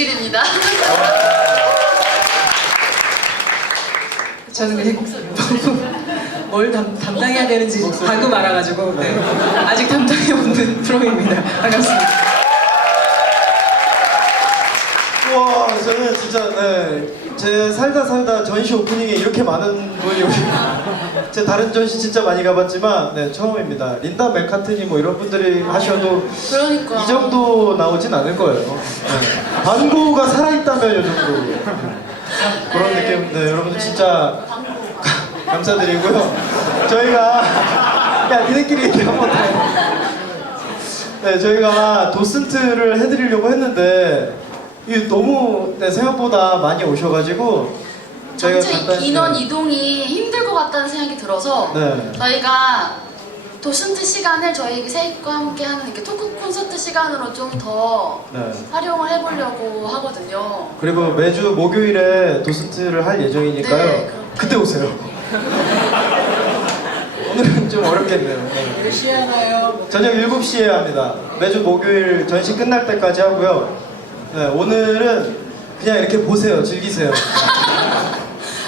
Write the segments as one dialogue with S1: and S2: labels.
S1: 길입니다.
S2: 저는 그냥 뭘 담, 담당해야 되는지 방금 알아가지고 네. 아직 담당해 없는 프로입니다. 반갑습니다.
S3: 저는 진짜 네, 제 살다 살다 전시 오프닝에 이렇게 많은 분이 오시 제 다른 전시 진짜 많이 가봤지만 네 처음입니다. 린다 맥카트니 뭐 이런 분들이 하셔도
S1: 그러니까.
S3: 이 정도 나오진 않을 거예요. 네. 반고가 살아있다면 이 정도. 그런 느낌. 네 여러분 들 진짜 감사드리고요. 저희가 야 니네끼리 얘기 한번 더 네, 저희가 도슨트를 해드리려고 했는데 이 너무 네, 생각보다 많이 오셔가지고 저희가
S1: 전체
S3: 간단히-
S1: 인원 이동이 힘들 것 같다는 생각이 들어서
S3: 네.
S1: 저희가 도슨트 시간을 저희 세익과 함께 하는 이렇게 토크 콘서트 시간으로 좀 더
S3: 네.
S1: 활용을 해보려고 하거든요.
S3: 그리고 매주 목요일에 도슨트를 할 예정이니까요.
S1: 네, 그렇게.
S3: 그때 오세요. 오늘은 좀 어렵겠네요. 네.
S2: 몇 시에 하나요?
S3: 저녁 7시에 합니다. 매주 목요일 전시 끝날 때까지 하고요. 네, 오늘은 그냥 이렇게 보세요. 즐기세요.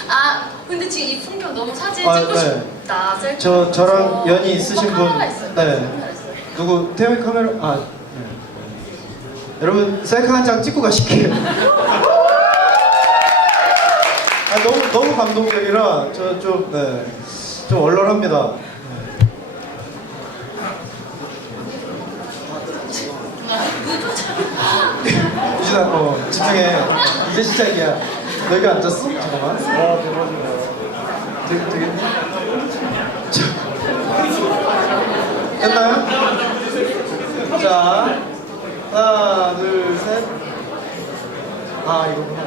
S1: 아 근데 지금 이 풍경 너무 사진
S3: 아,
S1: 찍고
S3: 네.
S1: 싶다. 셀카.
S3: 저- 저랑
S1: 저-
S3: 연이 있으신
S1: 어,
S3: 분.
S1: 카메라 있어요.
S3: 네.
S1: 카메라 있어요.
S3: 누구 태우이 카메라 아 네. 여러분 셀카 한 장 찍고 가실게요. 아 너무 너무 감동적이라 저좀 네. 좀 얼얼합니다. 유 진아 어 집중해 이제 시작이야. 너희가 앉았어? 잠깐만. 아 대박이다. 되게 되게. 자. 됐나요? 자, 하나, 둘, 셋. 아, 이거구나.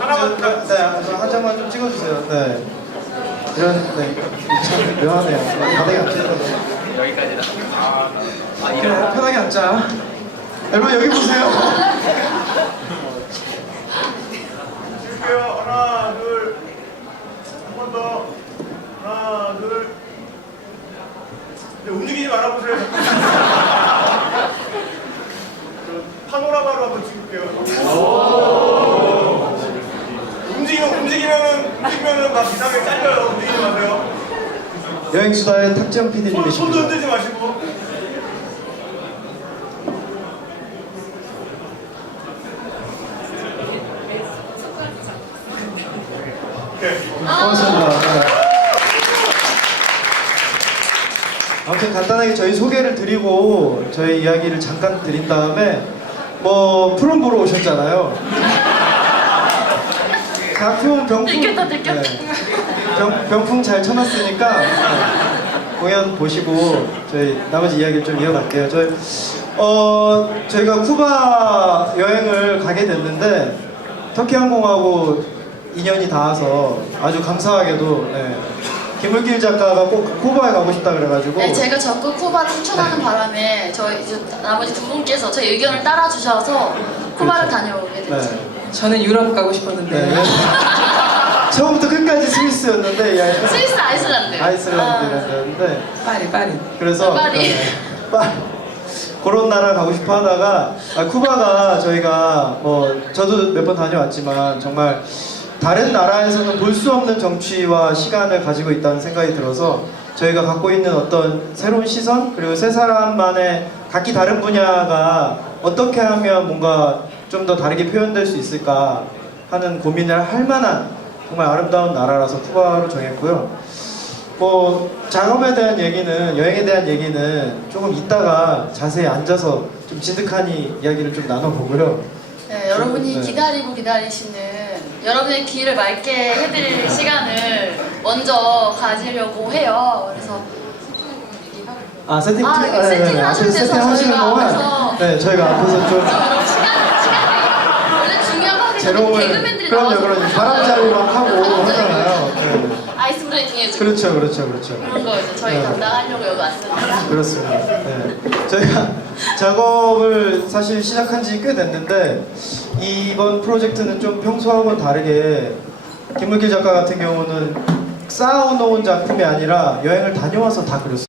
S3: 하나만, 네, 저한 장만 좀 찍어주세요. 네. 이런, 네. 참 묘하네요. 바닥에 앉히거든요.
S4: 여기까지다. 아, 아 이런
S3: 편하게 앉자. 여러분, 여기 보세요.
S5: 찍을게요. 하나, 둘. 한 번 더. 하나, 둘. 네, 움직이지 말아보세요. 그 파노라마로 한번 찍을게요. 움직이면, 움직이면은, 움직이면은 막 이상하게 잘려요. 움직이지 마세요.
S3: 여행수다의 탁재영
S5: 손, 손도
S3: PD님이십니다.
S5: 흔들지 마시고. 오케이.
S3: 고맙습니다. 네. 아무튼 간단하게 저희 소개를 드리고 저희 이야기를 잠깐 드린 다음에 뭐 프롬 보러 오셨잖아요. 작품 병풍
S1: 들켰다, 들켰다.
S3: 병, 병풍 잘 쳐놨으니까 네, 공연 보시고 저희 나머지 이야기를 좀 이어갈게요. 저희 어 저희가 쿠바 여행을 가게 됐는데 터키 항공하고 인연이 닿아서 아주 감사하게도 네, 김물길 작가가 꼭 쿠바에 가고 싶다 그래가지고
S1: 네, 제가 적극 쿠바를 추천하는 바람에 저희 이제 나머지 두 분께서 제 의견을 따라주셔서 쿠바를
S3: 그렇죠.
S1: 다녀오게 됐죠.
S3: 네.
S2: 저는 유럽 가고 싶었는데
S3: 네. 처음부터 끝까지 스위스였는데 야,
S1: 스위스 아이슬란드. 아,
S3: 아이슬란드였는데
S2: 파리 파리.
S3: 그래서
S1: 파리.
S3: 네, 파- 그런 나라 가고 싶어 하다가 아, 쿠바가 저희가 뭐 저도 몇 번 다녀왔지만 정말 다른 나라에서는 볼 수 없는 정치와 시간을 가지고 있다는 생각이 들어서 저희가 갖고 있는 어떤 새로운 시선 그리고 세 사람만의 각기 다른 분야가 어떻게 하면 뭔가 좀 더 다르게 표현될 수 있을까 하는 고민을 할 만한 정말 아름다운 나라라서 쿠바로 정했고요. 뭐 작업에 대한 얘기는 여행에 대한 얘기는 조금 이따가 자세히 앉아서 좀 진득하니 이야기를 좀 나눠보고요.
S1: 네, 여러분이
S3: 네.
S1: 기다리고 기다리시는 여러분의 귀를 맑게 해드릴 시간을 먼저 가지려고 해요. 그래서
S3: 아 세팅
S1: 아,
S3: 네,
S1: 세팅을
S3: 네, 앞에서
S1: 돼서
S3: 세팅 하시는
S1: 저희가
S3: 동안
S1: 앞에서
S3: 네 저희가 앞에서 좀
S1: 시간 시간이 원래 중요한 거 하기 전에 개그맨들이
S3: 그럼요
S1: 나와서
S3: 그럼요 바람잡이 막 하고 하잖아요. 네.
S1: 브레이킹 해주고
S3: 그렇죠 그렇죠 그렇죠.
S1: 그런 거 이제 저희
S3: 네.
S1: 담당하려고 여기 왔습니다.
S3: 그렇습니다. 네. 저희가 작업을 사실 시작한 지 꽤 됐는데 이번 프로젝트는 좀 평소하고는 다르게 김물길 작가 같은 경우는 쌓아놓은 작품이 아니라 여행을 다녀와서 다 그렸어요.